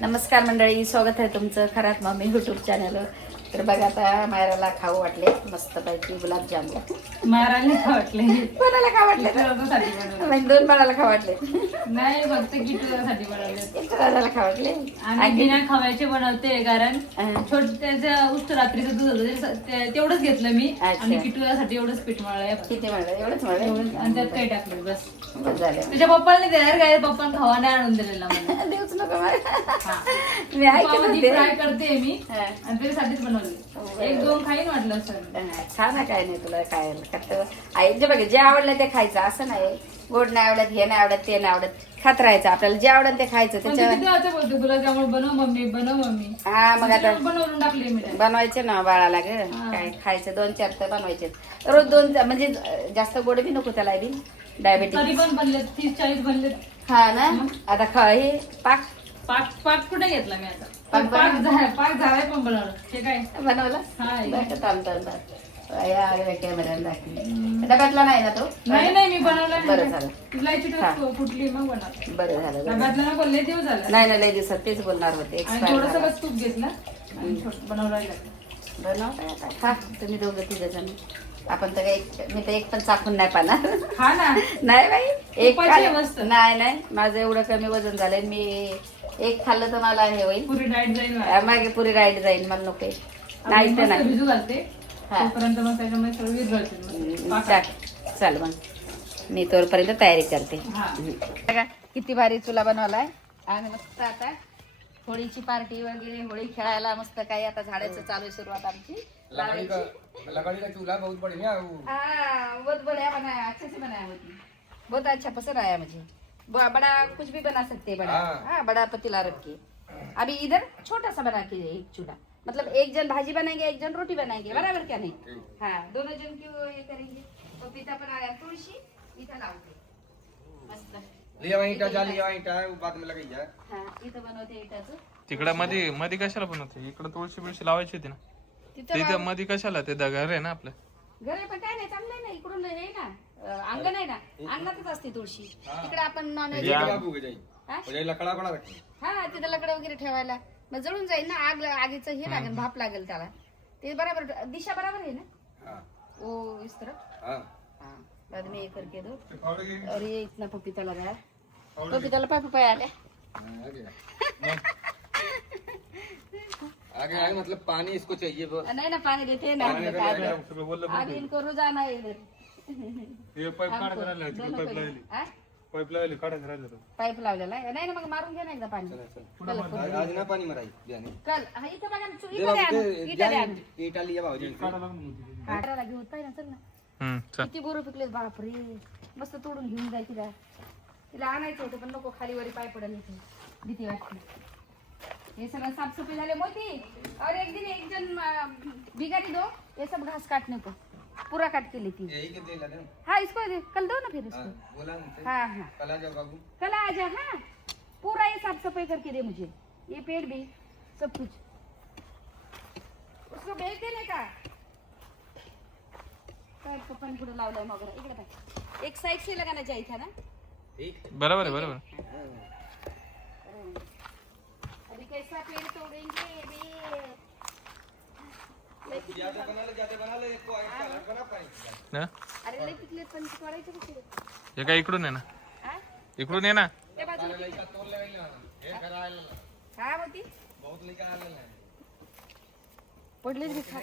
नमस्कार मंडळी, स्वागत आहे तुमचं खरात मम्मी युट्यूब चॅनलवर. तर बघा आता मायराला खाऊ वाटले मस्त पैकी गुलाबजामुन. मारायला खाऊ वाटले. कोणाला खाऊ वाटले? साठी बनवले. म्हणजे दोन बाळाला खाऊ वाटले. नाही फक्त किटूसाठी बनवले. कोणाला खाऊ वाटले? आणि बिना खवायचे बनवते कारण छोट्याचं उष्ट रात्रीचं दूध होतं तेवढंच घेतलं मी आणि किटूसाठी एवढंच पीठ मळलंय. किती म्हणलं? एवढंच म्हणलं आणि त्यात काही टाकलं बस झालं. तुझ्या पप्पाला देणार काय? पप्पाने खवा नाही आणून दिलेला मला. देऊच नको मी ऐकत होते. फ्राय करते मी आणि त्याच्यासाठीच बनवली. एक दोन खाईन वाटलं सर. छान आहे. काय नाही तुला काय आईचे बघ जे आवडलं ते खायचं असं नाही. गोड नाही आवडत, हे नाही आवडत, ते नाही आवडत, खात राहायचं. आपल्याला जे आवडत ते खायचं. त्याच्यावर बोलते गुलाबजामुन बनव मम्मी बनव मम्मी. हा मग आता बनवून टाकले मी. बनवायचे ना बाळाला ग. काय खायचं 2-4 तर बनवायचे रोज 2. म्हणजे जास्त गोड बी नको त्याला बी. डायबिटीस तरी पण बनले 30-40 बनले. हा ना. आता हे पाक पाक कुठे घेतला मी आता? पाक झालाय पण बनवलं. हे काय बनवला? कॅमेऱ्याला दाखली. डब्यातला नाही ना तो? नाही मी बनवला. बरं झालं. इलायची फुटली मग बनवलं. बरं झालं. डब्यातला ना बोलले दिवस झाला. नाही ना लय दिवसात तेच बोलणार होते. थोडंसं तूप घेतलं आणि बनवलं. बनवताय आता खा तुम्ही दोघं 3 जण. आपण तर मी तर एक पण चाकून नाही पाहणार. हा ना. नाही बाई एक मस्त. नाही माझं एवढं कमी वजन झालंय. मी एक खाल्लं तर मला हे होईल. पुरी डाएट जाईल मागे पुरी डाएट जाईल. मला नको नाही तर नाही. भिजू घालते तोपर्यंत मग त्याच्यामध्ये सगळं विरघळते. चल मग मी तोपर्यंत तयारी करते. किती भारी चुला बनवलाय. आणि मस्त आता होळीची पार्टी वगैरे होळी खेळायला मस्त काही आता झाडाचं चालू सुरुवात आमची. लकड़ी का चूल्हा बहुत बढ़िया है वो। हाँ बहुत बढ़िया बनाया, अच्छे से बनाया होती. बहुत अच्छा पसंद आया मुझे. बड़ा कुछ भी बना सकते हैं. बड़ा हाँ बड़ा पतीला रख के. अभी इधर छोटा सा बना के एक चूल्हा. मतलब एक जन भाजी बनाएंगे, एक जन रोटी बनाएंगे. बराबर क्या नहीं? हाँ दोनों जन क्यों ये करेंगे. पपीता पण आया, तुळशी इथं लावते मस्त. लिया वहीं ईटा जा लिया वहीं ईटा है वो बाद में लगाई जाए. हाँ इथं बनवते इटाचं. तिकडे मध्ये कशाला बनवते? इकडे तुळशी बिळशी लावायची होती ना. तिथं मध्ये कशाला? ते घर आहे ना आपलं. घर आहे पण काय नाही, चांगलं आहे ना. इकडून हे ना अंगण आहे ना, अंगणातच असते तुळशी. तिकडे आपण नॉनव्हेज बाबू के जाई हो जाई लकड़ा बड़ा रखे. हा तिथं लकडं वगैरे ठेवायला. मग जळून जाईल ना. आगीचं हे लागेल, भाप लागेल त्याला. ते बराबर दिशा बराबर आहे ना. हां ओ इस तरफ. हां हाँ बाद में ये करके दो. और ये इतना पपीता लगा है. पपीताला पपाया आले. आगे आगे मतलब पानी इसको चाहिए बस. नहीं ना पानी देते ना. अभी इनको रोजाना है इधर. पाईप लावलेला आहे. नाही ना मग मारून घ्या ना एकदा पाणी. आज ना पानी मराई जाने कल हा इथं बघा ना. इथं द्या. ईटा लिया भाऊजी. काढायला घेऊन पाहिजे ना. चल ना. किती बोरं पिकले बापरे. मस्त तोडून घेऊन जाय तिला आणायचं होतं पण नको. खाली वरी पाय पडेल इथे. भीती वाटते. ये सगळं साफसफाई झाले मोती. और एक दिन एक जन भिगारी दो. ये सब घास काटने को पूरा काट के लेती. यही के दे ला. हाँ इसको दे. कल दो ना फिर उसको. बोला उनसे हाँ हाँ कल आ जाओ बाबू. कल आ जा. हाँ पूरा ये साफ सफाई करके दे मुझे. ये पेड़ भी सब कुछ उसको भेज देने का. पप्पा ने पुढे लावलाय मग इकडे पाय. एक साइड से लगाना चाहिए था ना. बरोबर आहे बरोबर. अभी कैसा पेड़ तोड़ेंगे अभी. बना ले एक को बना पानी. ना अरे लय पिकलेत पण तोडायचे कसे. हे काय इकडून आहे ना. हा इकडून ये ना. त्या बाजूला तोड़ ले हे घर आयला हा होती. बहुत लेकर आले ना. पडलेच बी खा.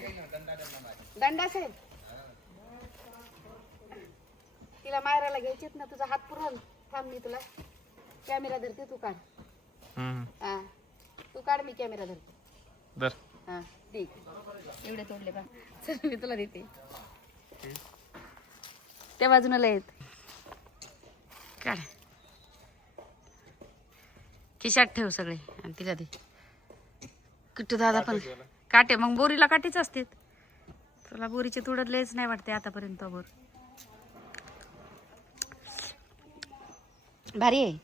दंडा साहेब तिला मायराला घ्यायचेत ना. तुझा हात पुरवल. थांब मी तुला कॅमेरा धरते. तू काढ. हा तू काढ. मी कॅमेरा धरते. दर हा दे. एवढे तोडले बा. चल मी तुला देते. त्या बाजूला लय आहेत. काढ. खिशात ठेव सगळे आणि तिला दे. किट्टू दादा पण काटे. मग बोरीला काटेच असते. तुला बोरीचे तुडत लयच नाही वाटते आतापर्यंत. बोर भारी आहे.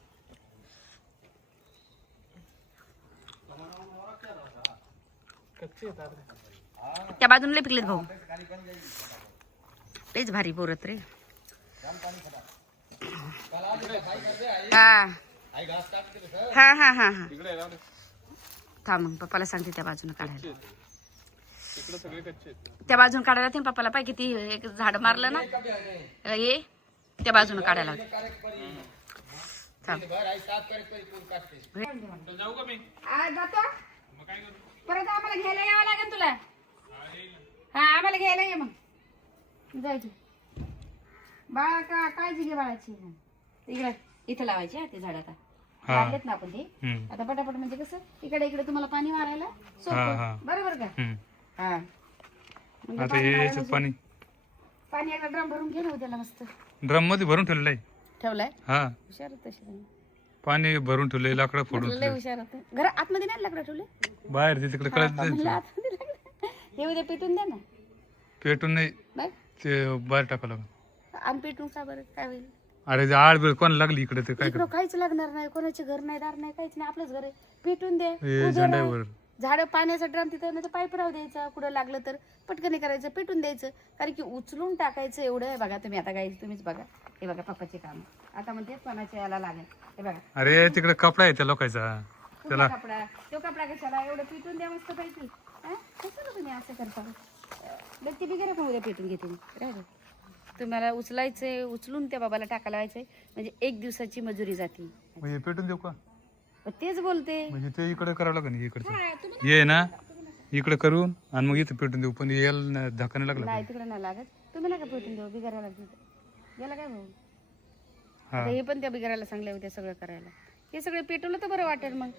त्या बाजून लय पिकलेत भाऊ. तेच भारी बोरत रे. हा हा हा हा हा थांब मग पप्पाला सांगते त्या बाजूने काढायला. इकडे सगळे कच्चे आहेत. त्या बाजून काढायला ते पप्पाला पाय किती एक झाड मारलं ना ये त्या बाजून काढायला लावते. थांब. तर जाऊ का मी? आज जातो मग काय करू? परत आम्हाला घ्यायला यावं लागेल तुला. हा आम्हाला घ्यायला ये मग जायची बाळा का काळजी घे बाळाची. इकडे इथं लावायची ते झाड आता लावलेत ना आपण ते. आता पटापट म्हणजे कसं इकडे इकडे तुम्हाला पाणी मारायला सोपं बरोबर का. हा म्हणजे आता हे याच्यात पाणी पाणी एका ड्रम भरून घे ना उद्याला मस्त. ड्रम मध्ये भरून ठेवलंय. ठेवलाय हा हुशार होत तशी. पाणी भरून ठेवलंय, लाकडं फोडून लय हुशार होत. घरात आतमध्ये नाही लाकडं ठेवले बाहेर ते तिकडे कळत म्हणलं आतमध्ये लाकडं. हे उद्या पेटून द्या ना. पेटून नाही नाही ते बाहेर टाकावं लागलं. आम पेटून का बरं काय होईल. अरे आड वेळ कोण लागली इकडे ते काय इकडं काहीच लागणार नाही. कोणाचे घर नाही दार नाही काहीच नाही. आपलंच घर आहे. पेटून दे. हे झेंड्यावर झाड पाण्याचा ड्रम तिथं नाही तर पाईप राहू द्यायचा. कुठं लागलं तर पटकन करायचं पेटून द्यायचं. कारण की उचलून टाकायचं एवढं आहे बघा. तुम्ही आता काही तुम्हीच बघा. हे बघा पप्पाचे काम आता म्हणजे कोणाच्या याला लागेल. हे बघा अरे तिकडे कपडा आहे त्या लोकांचा. कुठला कपडा तो कपडा कशाला एवढं पेटून द्या मस्त पैकी. कशाला तुम्ही असं करता. व्यक्ती बिगर पण उद्या पेटून घेते मी राहिलं. तुम्हाला उचलायचंय उचलून त्या बाबाला टाकायला लावायचंय म्हणजे 1 दिवसाची मजुरी जाते. म्हणजे पेटून देऊ का? तेच बोलते. म्हणजे ते इकडे करावं लागेल इकडचं हा, तुम्ही ये ना इकडे करून आणि मग इथं पेटून देऊ. पण याला धक्का नाही लागला. नाही तिकडे नाही लागत. तुम्ही नका पेटून देऊ बिगारायला लागते. याला काय भाऊ हा आता हे पण त्या बिगारायला सांगले उद्या सगळं करायला. हे सगळं पेटवलं तर बरं वाटेल. मग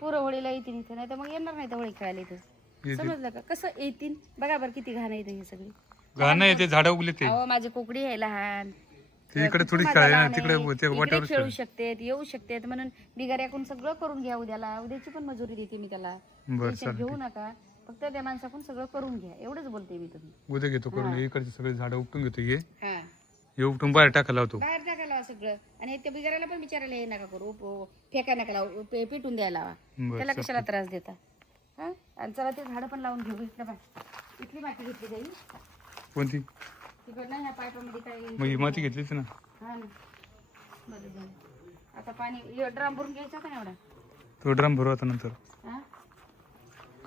पुरं होळीला येतील इथं नाही तर मग येणार नाही तर होळी खेळायला इथं. समजलं का कसं येतील बघा बरं किती घाण येते हे सगळी. घाण आहे ते झाडं उगले ते. अहो माझी कोकडी आहे लहान. ते इकडे थोडी खेळायला ना तिकडे ते इकडे वाट्यावर खेळू शकते येऊ शकते म्हणून बिगाऱ्याकडून सगळं करून घ्या उद्याला. उद्याची पण मजुरी देते मी त्याला. बरं टेन्शन चालतं. घेऊ नका. फक्त त्या माणसाकडून सगळं करून घ्या एवढंच बोलते मी. तुम्ही उद्या घेतो करून इकडचे सगळे झाडं उपटून घेतो. ये हा हे उपटून बाहेर टाकायला लावतो. बाहेर टाकायला लावा सगळं. आणि त्या बिगाऱ्याला पण विचारायला हे नका करू. फेका नका लावू. पेटून द्यायला लावा. बरं त्याला कशाला त्रास देता. हा आणि चला ते झाडं पण लावून घेऊ. इथलं पण इथली माती घेतली जाईल. कोणती? तिकडनं ह्या पाईपामध्ये काही मग ही माती घेतलीच ना. हा ना बरं झालं. आता पाणी ड्रम भरून घ्यायचा का एवढा. तो ड्रम भरू आता नंतर हा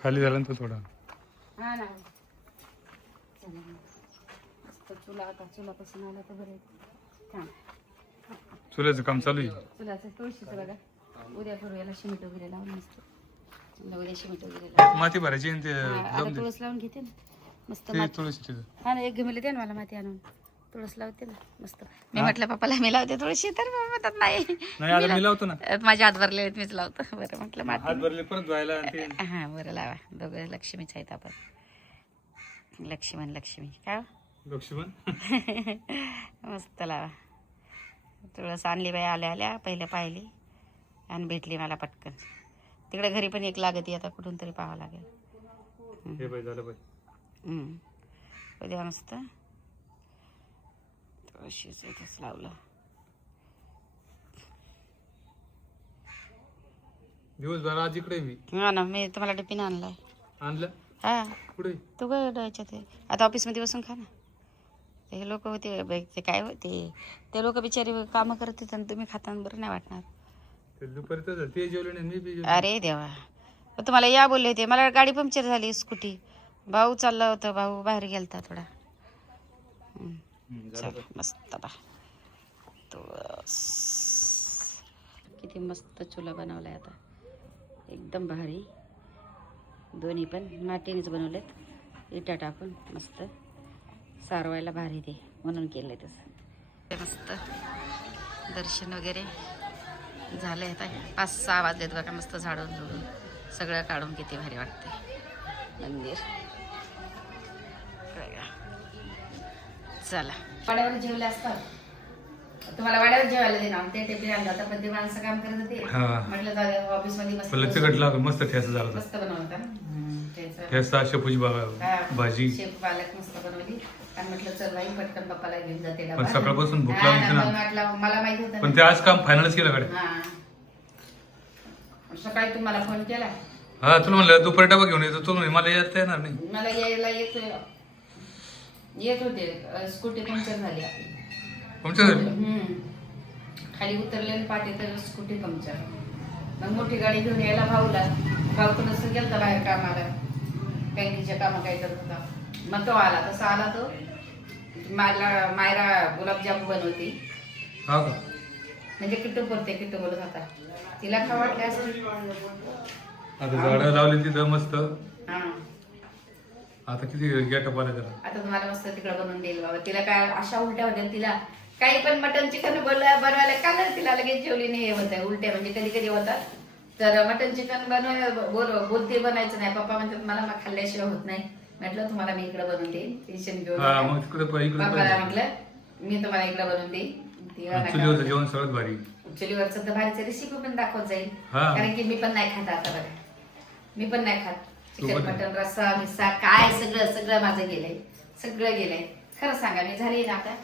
खाली झाला ना तो थोडा. हा ना चला मस्त चुला आता चुलापासून आला तर बरं. छान चुल्याचं काम चालू आहे. चुलाचं तुळशीचं बघा. उद्या करू याला शिमिट वगैरे लावून मस्त. उद्या शिमिट वगैरे लावून माती भरायची आणि ते आता तुळस लावून घेते ना मस्त. ते तुळशी तिथं. हा ना एक घेऊन दे ना मला माती आणून. तुळस लावते ना मस्त. मी म्हटलं पप्पाला मी लावते तुळशी तर पप्पा म्हणतात नाही नाही आता मी लावतो ना. माझे हात भरले आहेत मीच लावतो. बरं म्हटलं हात माती. भरले परत धुवायला आणि ते हा बरं लावा. दोघं लक्ष्मीच आहेत आपण. लक्ष्मी काय लक्ष्मण मस्त लावा. तुळस आणली बाई आल्या आल्या पहिल्या पाहिली आणि भेटली मला पटकन. तिकडे घरी पण एक लागती आता कुठून तरी पाहावं लागेल. हे बाई झालं बाई. उद्या मस्त तुळशीच इथंच लावलं. दिवसभर आज इकडे मी हा ना मी तुम्हाला टिफिन आणलाय. आणलं हा कुठे? तू काय डोळ्याच्या ते आता ऑफिसमध्ये बसून खा ना. ते लोक होते ते काय होते ते लोक बिचारी कामं करत होते आणि तुम्ही खाताना बरं नाही वाटणार. ते दुपारी तर झालं. ते जेवले नाही मी बी जेवलो. अरे देवा तुम्हाला या बोलले होते. मला गाडी पंक्चर झाली स्कूटी. भाऊ चालला होता. भाऊ बाहेर गेलता थोडा. चल मस्त बा. किती मस्त चुला बनवलाय आता एकदम भारी. दोन्ही पण मातीनेच बनवलेत इटा टाकून मस्त. सारवायला भारी ते म्हणून केलंय तसं. मस्त दर्शन वगैरे झालंय. आता 5-6 वाजलेत बघा. मस्त झाडून झुडून सगळं काढून किती भारी वाटते मंदिर. चला वाड्यावर जेवले असतात. तुम्हाला वाड्यावर जेवायला देणार ते टिफिन आणलं होतं पण ते माणसं काम करत होते. म्हटलं ऑफिस मध्ये मस्त तिकट लागलं मस्त ठेसा झाला. मस्त बनवलं होतं ना ठेसा शेपूची भाजी शेप पालक मस्त बनवली. आणि म्हटलं चल बाई पटकन पप्पाला घेऊन जाते पण सकाळपासून भूक लागली ना. म्हटलं मला माहित होतं पण ते आज काम फायनलच केलं कडे. हा सकाळी तुम्हाला फोन केला. हा तुला म्हणलं दुपारी डबा घेऊन येतो. तुला मला येता येणार नाही. मला यायला येत होते. स्कूटी पंक्चर झाली आपली. खाली उतरले आणि पाठी तर स्कूटी पंक्चर. मग मोठी गाडी घेऊन यायला भाऊला भाऊ तर नसतं गेलता बाहेर कामाला, बँकेच्या कामं काय करत होता. मग तो आला, तसा आला तो. मायरा गुलाबजाम बनवते, हा का? म्हणजे किट्टू करते, किट्टू बोलत होता. तिला खा वाटले असं. आता झाडं लावली तिथं मस्त. हा, आता किती गेटअप आले त्याला. आता तुम्हाला मस्त तिकडं बनवून देईल बाबा. तिला काय अशा उलट्या होत्या, तिला काही पण मटन चिकन बनवायला का तिला लगेच जेवली नाही होत आहे. उलट्या म्हणजे कधी कधी होतात. तर मटन चिकन बोलते बनायचं नाही. पप्पा म्हणतात मला खाल्ल्याशिवाय होत नाही. म्हटलं तुम्हाला मी इकडे बनवून देईन, टेन्शन घेऊन हा मग तिकडे पप्पाला म्हटलं मी तुम्हाला इकडे बनवून देईन. चुलीवरचं जेवण सगळ्यात भारी. चुलीवरचं तर भारीचं रेसिपी पण दाखवत जाईल. हा. कारण की मी पण नाही खात आता बघा. मी पण नाही खात चिकन मटन, रस्सा मिस्सा काय सगळं सगळं माझं गेलंय, सगळं गेलंय. खरं सांगा मी झाली ना आता.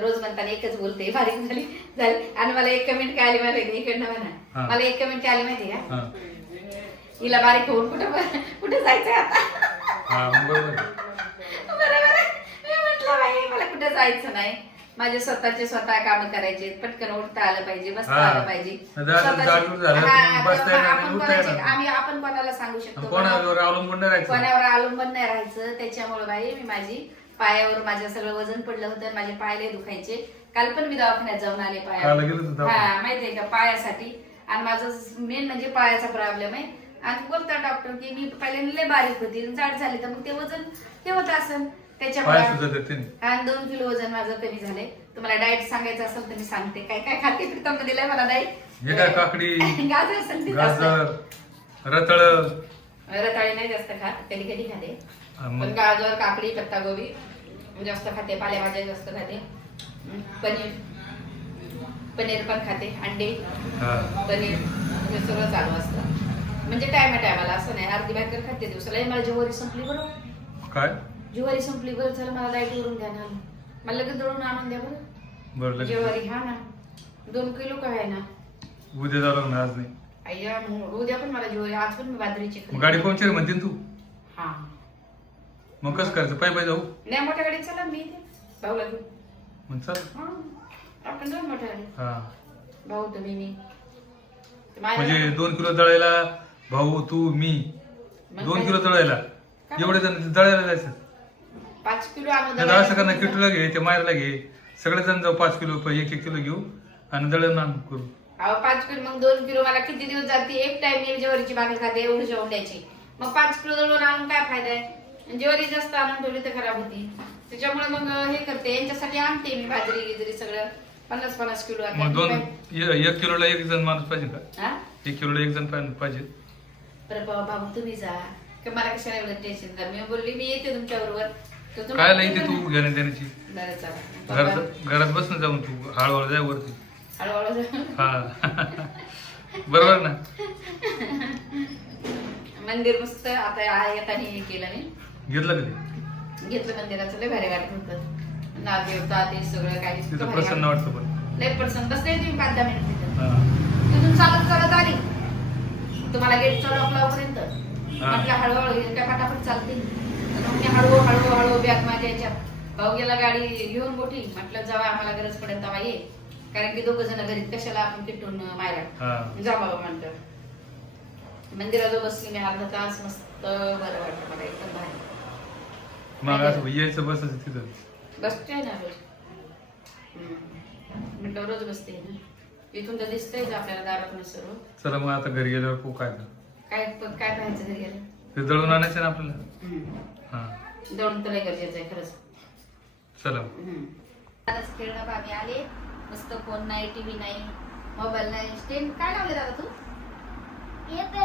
रोज म्हणताना एकच बोलते बारीक झाली झाली. आणि मला एक कमेंट काय आली माहिती इकडनं म्हणा, मला एक कमेंट आली माहिती का, हिला बारीक होऊन कुठे जायचंय आता. बरोबर. मी म्हटलं बाई मला कुठे जायचं नाही. माझे स्वतःचे स्वतः काम करायचे, पटकन उठता आलं पाहिजे, बसता आलं पाहिजे. आपण कोणाला सांगू शकतो, कोणावर अवलंबून नाही राहायचं. कोणावर अवलंबून नाही राहायचं. त्याच्यामुळे बाई मी माझी पायावर माझं सगळं वजन पडलं होतं, माझे पाय लय दुखायचे. काल पण मी दवाखान्यात जाऊन आले पायावर. हा माहितीये का, पायासाठी. आणि माझं मेन म्हणजे पायाचा प्रॉब्लेम आहे. आणि बोलता डॉक्टर की मी पहिल्यांदा लय बारीक होती, जाड झाली, तर मग ते वजन हे होत असेल त्याच्यामुळे. आणि 2 किलो वजन माझं कमी झालंय. तुम्हाला डाएट सांगायचं असेल तर मी सांगते. काय काय खाते प्रीतम दिलंय मला डाएट. काकडी, गाजर, रताळ रताळी नाही जास्त खात, कधी कधी खाते. पण गाजर, काकडी, पत्तागोबी जास्त खाते, पालेभाज्या जास्त खाते. पनीर पण खाते, अंडे, पनीर हे सगळं चालू असतं. म्हणजे टायमाला असं नाही. अर्धी भाकर खाते दिवसाला. मला ज्वारी संपली बरोबर. काय ज्वारी संपली बरं, चला मला डाएट वरून द्या ना. मला लगेच दळून आणून द्या बरं ज्वारी. हा ना, 2 किलो काय आहे ना. उद्या झालं ना, आज नाही. अय्या उद्या पण मला ज्वारी, आज पण मी बाजरीची गाडी कोणची म्हणते तू. हा मग कसं करायचं, पाय जाऊ. नाही मोठ्या गाडीत चला, मी भाऊला घेऊ. मग चल आपण जाऊ मोठ्या गाडीत. हा भाऊ तुम्ही मी. म्हणजे 2 किलो दळायला भाऊ तू मी. 2 किलो दळायला एवढे जण दळायला जायचं. 5 किलो आणून असं करणं, किटूला घे, ते मायला घे, सगळे जण जाऊ 5 किलो 1-1 किलो घेऊ आणि दळण आणून करू. 5 किलो मग 2 किलो मला किती दिवस जाते. एक टाइम मी ज्वारीची भाकर खाते, एवढी जेवण द्यायची. मग 5 किलो दळून आणून काय फायदा आहे. ज्वारी जास्त आणून ठेवली तर खराब होती. त्याच्यामुळे मग हे करते, यांच्यासाठी आणते मी बाजरी गिजरी सगळं 50-50 किलो. 1 किलोला 1 जण माणूस पाहिजे का. 1 किलोला 1 जण पाहिजे. बरं बाबा तुम्ही जा, मला कशाला एवढं टेन्शन द्या. मी बोलली मी येते तुमच्या बरोबर. काय नाही ते तू घेण्या देण्याची. बरं चला, घरात बस ना जाऊन तू हळूहळू जाय वरती. हळूहळू हा बरोबर ना. मंदिर मस्त आता येताना हे केलं मी. घेतलं कधी घेतलं मंदिराचं, लय भारी वाटत होतं. नागदेवता ते सगळं काय तिथं प्रसन्न वाटतं. पण लय प्रसन्न. बसले तुम्ही 5-10 मिनिट तिथं. तिथून चालत आली तुम्हाला गेटचा लॉक लावपर्यंत. म्हटलं हळूहळू काय पटापट चालते. मग मी हळूहळू बॅग माझ्या याच्यात. भाऊ गेला गाडी घेऊन मोठी. म्हटलं जावा, आम्हाला गरज पडेल तेव्हा ये. कारण की 2 जण घरी कशाला आपण तिथून मायरा जा बाबा म्हणतं. मंदिराजवळ बसली मी अर्धा तास. मस्त बरं वाटतं मला, एकदम भारी. मग असं यायचं बसायचं तिथं. बसते ना रोज. म्हटलं रोज बसते ना. इथून तर दिसतंय आपल्याला दारात सर्व. चला मग आता घरी गेल्यावर पो काय काय पाहायचं घरी गेलं ते दळून आणायचं ना आपल्याला. हा दळून तर लय गरजेचं आहे खरंच. चला खेळणं आम्ही आले. मस्त फोन नाही, टीव्ही नाही, मोबाईल नाही. स्टेन काय लावले दादा तू.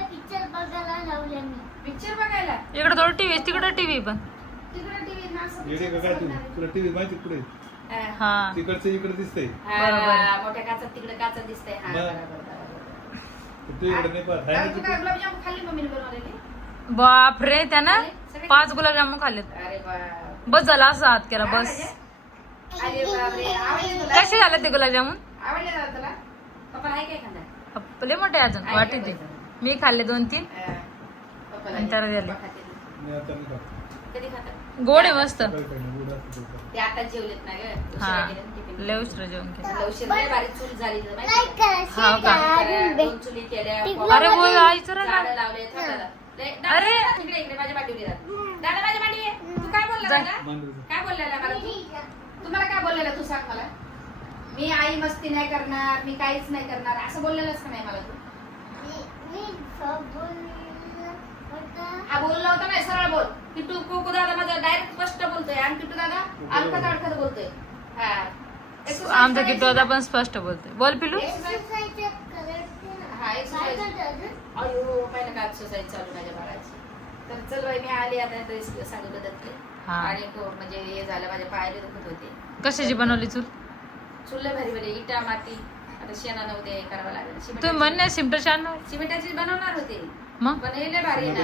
पिक्चर बघायला लावले मी. पिक्चर बघायला इकडे थोडं टीव्ही, तिकडे टीव्ही पण. तिकडे टीव्ही तुला टीव्ही माहिती कुठे. हा तिकडचं इकडे दिसतंय. मोठ्या काचात तिकडे काचात दिसतंय. हा गुलाबजामुन खाल्ली मम्मीने बनवलेली. बापरे, त्यानं 5 गुलाबजामुन खाल्लेत. अरे बाप, बस झाला असं हात केला बस. अरे बापरे, आवडले तुला. कसे झाले ते गुलाबजामुन. आवडले दादा तुला. पप्पा आहे काय खांदा. लय मोठे अजून वाटी ते. मी खाल्ले 2-3 पप्पा आणि त्याला दिले. कधी खातात. गोड आहे मस्त. ते आता जेवलेत ना ग, हा उशिरा गेले ना tiffin. लय उशिरा जेवण केलं. उशीर लय भारी चूल झाली तुला माहिती आहे हा का? का? दोन चुली केल्या, अरे बोल आईचं झाडं राहिलं. लावलेत हाताला. अरे! इकडे इकडे माझ्या मांडीवर ये. दादा माझ्या मांडीवर ये. तू काय बोलला मला? काय बोललेला मला तू? तुम्हाला काय बोललेला तू सांग मला. मी आई मस्ती नाही करणार, मी काहीच नाही करणार असं बोललेलंच का नाही मला तू? हा बोलला होता नाही, सरळ बोल. किट्टू कोकू दादा माझा डायरेक्ट स्पष्ट बोलतोय आणि किट्टू दादा अडखत अडखत बोलतोय. हा आमचा किट्टू आता पण स्पष्ट बोलतोय. बोल पिलू. हा एक्सरसाइज. अयो पहिलं का एक्सरसाइज चालू माझ्या बाळाची. तर चल बाई मी आली आता ड्रेस साडी बदलते हा. आणि म्हणजे हे झालं माझ्या पायाला दुखत होते. कशाची बनवली चूल? चुल्ले भारी भारी इटा माती आता शेणानं उद्या हे करावं लागेल. तुम्ही सिमेंटाची- म्हणणे सिमटं छान सिमेंटाची बनवणार होते मग पण हे लय भारी ना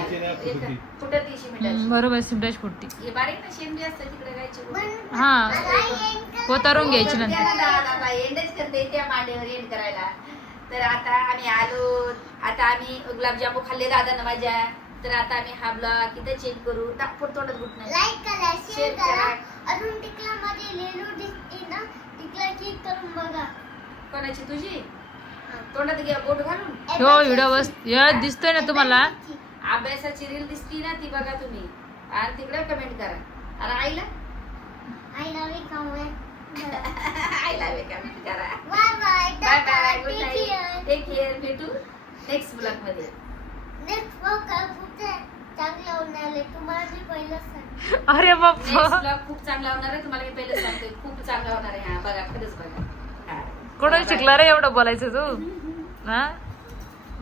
फुटती सिमेंटाची. बरोबर सिमटाची फुटती. हे बारीक ना शेण बी असतं तिकडे गायची. हा कोतारून घ्यायची नंतर. एंडच करते त्या मांडीवर एंड करायला. तर आता आम्ही आलो, आता आम्ही गुलाबजामू खाल्ले दादा माझ्या. तर आता आम्ही हा ब्लॉग इथे चेंज करू. तापड तोंडात घुटणार. लाईक करा, शेअर शेअर करा. करा. अजून टिकला मध्ये लेलू दिसते ना, टिकला क्लिक करून बघा. कोणाची तुझी तोंडात घ्या बोट घालून. हो व्हिडिओ बस दिसतोय ना तुम्हाला. अभ्यासाची रील दिसती ना ती बघा तुम्ही आणि तिकडे कमेंट करा. आणि आईला आय लव्ह यू कमेंट. आईला कमेंट करा. Bye bye. Bye bye. Good take night. Care. Take care. भेटू नेक्स्ट ब्लॉग मध्ये. नेक्स्ट ब्लॉग खूप चांगला होणार आहे. तुम्हाला मी पहिलं सांग. अरे बाप्पा नेक्स्ट ब्लॉग खूप चांगला होणार आहे. तुम्हाला मी पहिलं सांगते खूप चांगला होणार आहे. हा बघा खरंच बघा. हा. कुठून शिकला रे एवढं बोलायचं तू? हा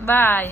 बाय.